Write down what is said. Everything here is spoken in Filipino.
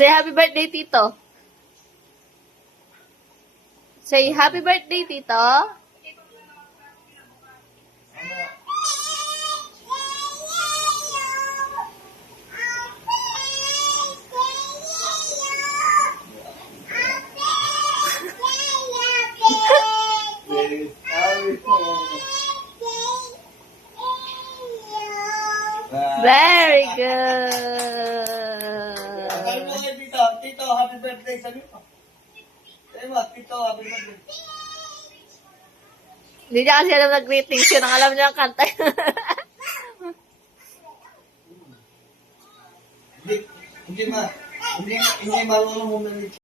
Say happy birthday, Tito. Say happy birthday, Tito. Very good. Sabi mo kay Tito, Tito, happy birthday. Sabi mo. Sabi mo, Tito, happy birthday. Hindi niya kasi alam na greetings yun. Ang alam niya ang kanta. Hindi marunong mo